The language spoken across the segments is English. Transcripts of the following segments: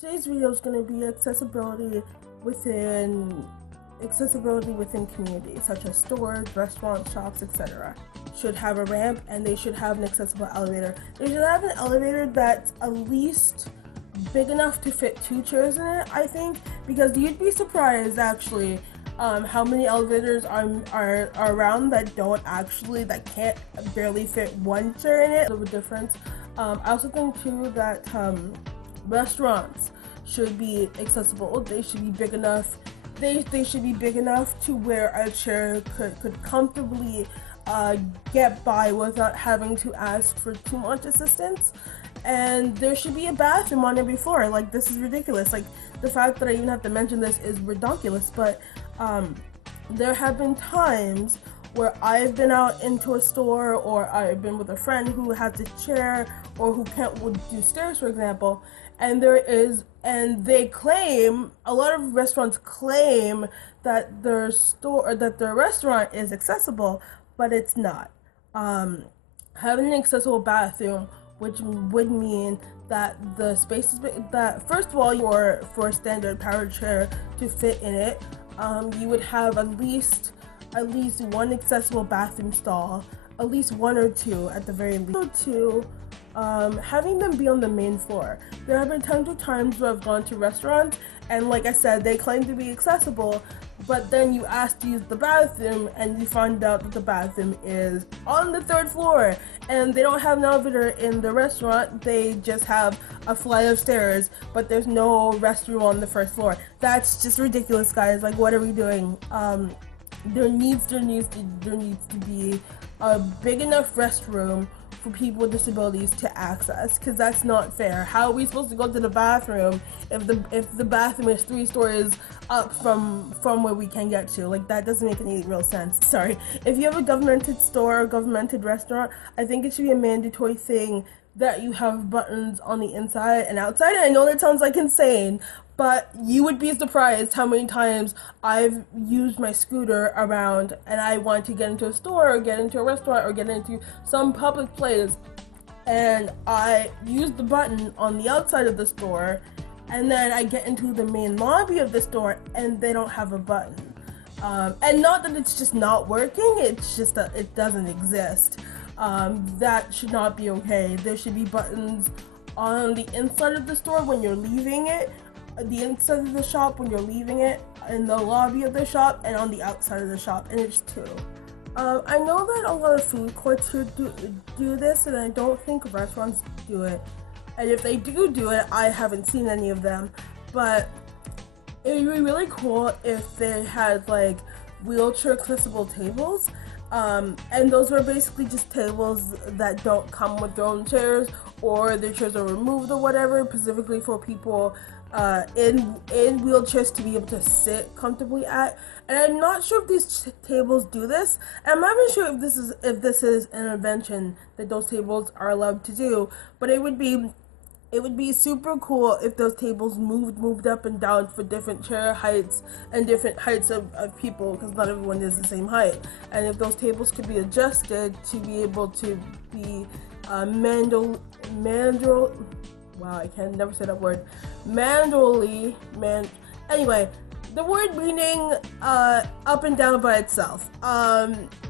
Today's video is going to be accessibility within communities such as stores, restaurants, shops, etc. Should have a ramp and they should have an accessible elevator. They should have an elevator that's at least big enough to fit 2 chairs in it, I think, because you'd be surprised actually how many elevators are around that can't barely fit 1 chair in it. A difference. I also think too that restaurants should be accessible. They should be big enough. They should be big enough to where a chair could comfortably get by without having to ask for too much assistance. And there should be a bathroom on every floor. Like, this is ridiculous. Like, the fact that I even have to mention this is ridiculous. But there have been times where I've been out into a store, or I've been with a friend who has a chair or who would do stairs, for example, and they claim, a lot of restaurants claim that their restaurant is accessible, but it's not. Having an accessible bathroom, which would mean that the space is that, first of all, for a standard power chair to fit in it, you would have at least 1 accessible bathroom stall, at least 1 or 2 at the very least. Having them be on the main floor. There have been tons of times where I've gone to restaurants and, like I said, they claim to be accessible, but then you ask to use the bathroom and you find out that the bathroom is on the 3rd floor and they don't have an elevator in the restaurant. They just have a flight of stairs, but there's no restroom on the 1st floor. That's just ridiculous, guys. Like, what are we doing? There needs to be a big enough restroom for people with disabilities to access, because that's not fair. How are we supposed to go to the bathroom if the bathroom is 3 stories up from where we can get to? Like, that doesn't make any real sense. Sorry. If you have a governmented store or governmented restaurant, I think it should be a mandatory thing that you have buttons on the inside and outside. And I know that sounds like insane, but you would be surprised how many times I've used my scooter around and I want to get into a store or get into a restaurant or get into some public place, and I use the button on the outside of the store, and then I get into the main lobby of the store and they don't have a button. And not that it's just not working, it's just that it doesn't exist. That should not be okay. There should be buttons on the inside of the store when you're leaving it, the inside of the shop when you're leaving it, in the lobby of the shop, and on the outside of the shop, and it's 2. I know that a lot of food courts here do this, and I don't think restaurants do it. And if they do it, I haven't seen any of them. But it would be really cool if they had, like, wheelchair accessible tables. And those were basically just tables that don't come with their own chairs, or their chairs are removed or whatever, specifically for people in wheelchairs to be able to sit comfortably at. And I'm not sure if these tables do this. And I'm not even sure if this is an invention that those tables are allowed to do. But it would be super cool if those tables moved up and down for different chair heights and different heights of people, because not everyone is the same height. And if those tables could be adjusted to be able to be anyway, the word meaning up and down by itself.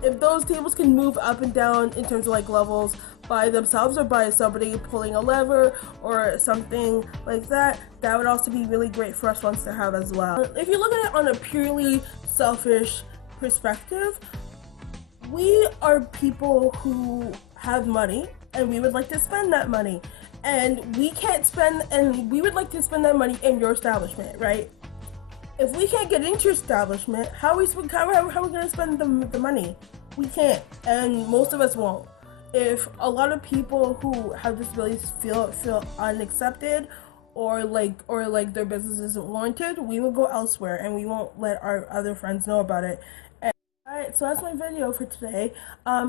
If those tables can move up and down in terms of, like, levels by themselves or by somebody pulling a lever or something like that, that would also be really great for restaurants to have as well. If you look at it on a purely selfish perspective, we are people who have money and we would like to spend that money, and we would like to spend that money in your establishment, right? If we can't get into your establishment, how are we going to spend the money? We can't, and most of us won't. If a lot of people who have disabilities feel unaccepted, or like their business isn't warranted, we will go elsewhere and we won't let our other friends know about it. Alright, so that's my video for today.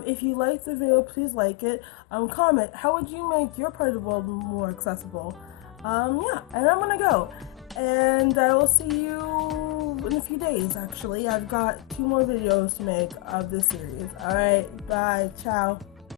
If you liked the video, please like it. Comment, how would you make your part of the world more accessible? Yeah, and I'm gonna go. And I will see you in a few days, actually. I've got 2 more videos to make of this series. Alright, bye, ciao.